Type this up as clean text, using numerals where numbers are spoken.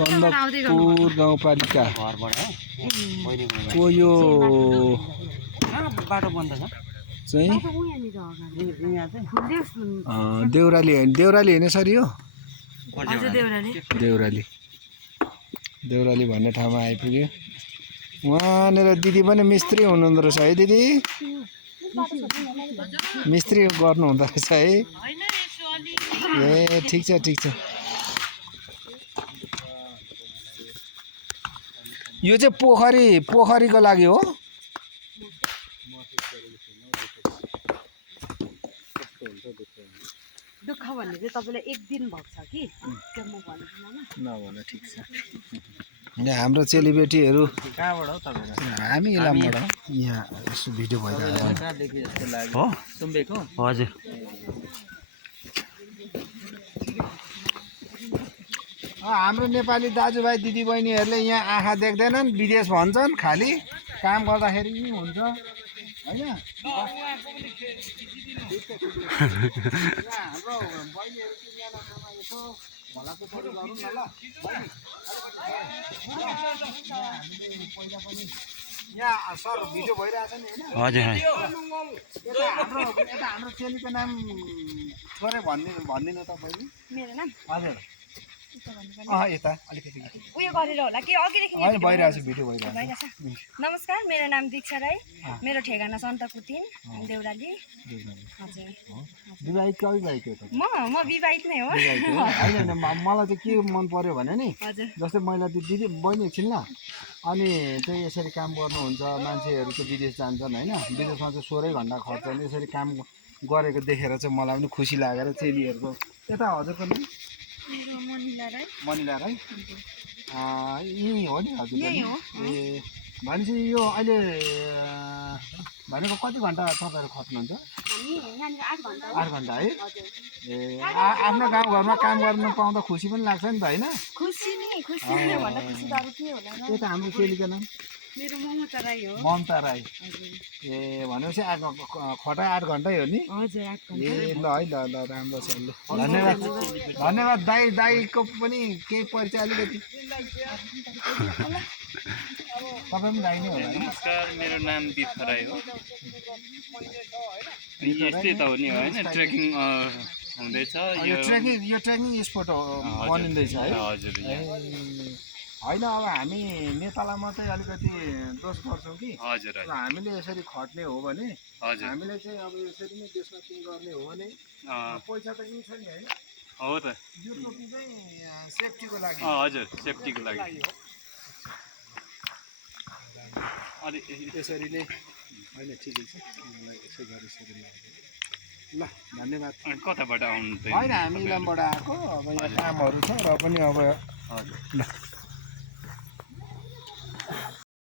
सन्दकपुर गाउँपालिका को यो बाटो बन्द छ चाहिँ देउराली होइन सर यो देउराली भन्ने ठाउँमा आइपुग्यो। वहाँनिर दिदी पनि मिस्त्री हुनुहुँदो रहेछ है दिदी, मिस्त्री गर्नु हुँदो रहेछ है। ए ठिक छ यो चाहिँ पोखरीको लागि हो। दुःख भन्ने चाहिँ तपाईलाई एक दिन भएको छ कि त्यो म भन्दिनँ नभन ठिक छ। यहाँ हाम्रो चेलीबेटीहरू कहाँबाट हो तपाईहरु? हामी इलामबाट हो। यहाँ यसो भिडियो भइरहेको हो सुम्बेको हजुर। हाम्रो नेपाली दाजुभाइ दिदीबहिनीहरूले यहाँ आँखा देख्दैनन्, विदेश भन्छन्, खालि काम गर्दाखेरि हुन्छ होइन। हाम्रो बहिनीहरू तिनजनासँग यसो भलाको थोरै गरौँ न ल। पहिला पनि यहाँ सर भिडियो भइरहेछ नि होइन। हजुर यता हाम्रो चेलीको नाम थोरै भनिदिनु तपाईँले। मेरो नाम हजुर यता अलिकति उयो गरेर होला कि अघिदेखि होइन भइरहेछ, भिडियो भइरहेछ। नमस्कार, मेरो नाम दीक्षा राई, मेरो ठेगाना सन्दकपुर 3 देउराली। हजुर विवाहित कि अविवाहित हो? म विवाहित नै हो। होइन मलाई चाहिँ के मन पर्यो भने नि, हजुर जस्तै मैले त्यो दिदी बहिनी एकछिन ल, अनि चाहिँ यसरी काम गर्नुहुन्छ, मान्छेहरू चाहिँ विदेश जान्छन् होइन, विदेशमा चाहिँ 16 घन्टा खट्छन्, यसरी काम गरेको देखेर चाहिँ मलाई पनि खुसी लागेर चेलीहरूको। यता हजुरको नाम? मनिला राई। यहीँ हो नि हजुर? ए भनेपछि यो अहिले भनेको कति घन्टा तपाईँहरू खट्नुहुन्छ? 8 घन्टा है। ए आफ्नो गाउँघरमा काम गर्नु पाउँदा खुसी पनि लाग्छ नि त होइन? यता हाम्रो चेलीको नाम? मेरो ममता राई हो। ममता राई। ए भनेपछि खटा 8 घन्टै हो नि? हजुर 8 घन्टा। ए ल है ल राम्रो छ ल, धन्यवाद दाईको पनि केही परिचय अलिकति। तपाईँ पनि दाई नै होला? नमस्कार, मेरो नाम दीप राई हो। यस्तै त हो नि होइन, ट्रेकिङ हुँदैछ यो ट्रेकिङ स्पोट बनिँदैछ है? हजुर। होइन अब हामी नेपालमा चाहिँ अलिकति दोष गर्छौँ कि हजुर हामीले यसरी खट्ने हो भने, हजुर हामीले चाहिँ अब यसरी नै देशमा केही गर्ने हो भने पैसा त यहीँ छ नि होइन? हो त। यो टोपी चाहिँ सेफ्टीको लागि। हजुर सेफ्टीको लागि हो। अनि यसरी नै होइन ठिकै छ, मलाई यसो गरेर ल धन्यवाद। कताबाट आउनु? होइन हामी इलामबाट आएको, अब यहाँ कामहरू छ र पनि अब हजुर।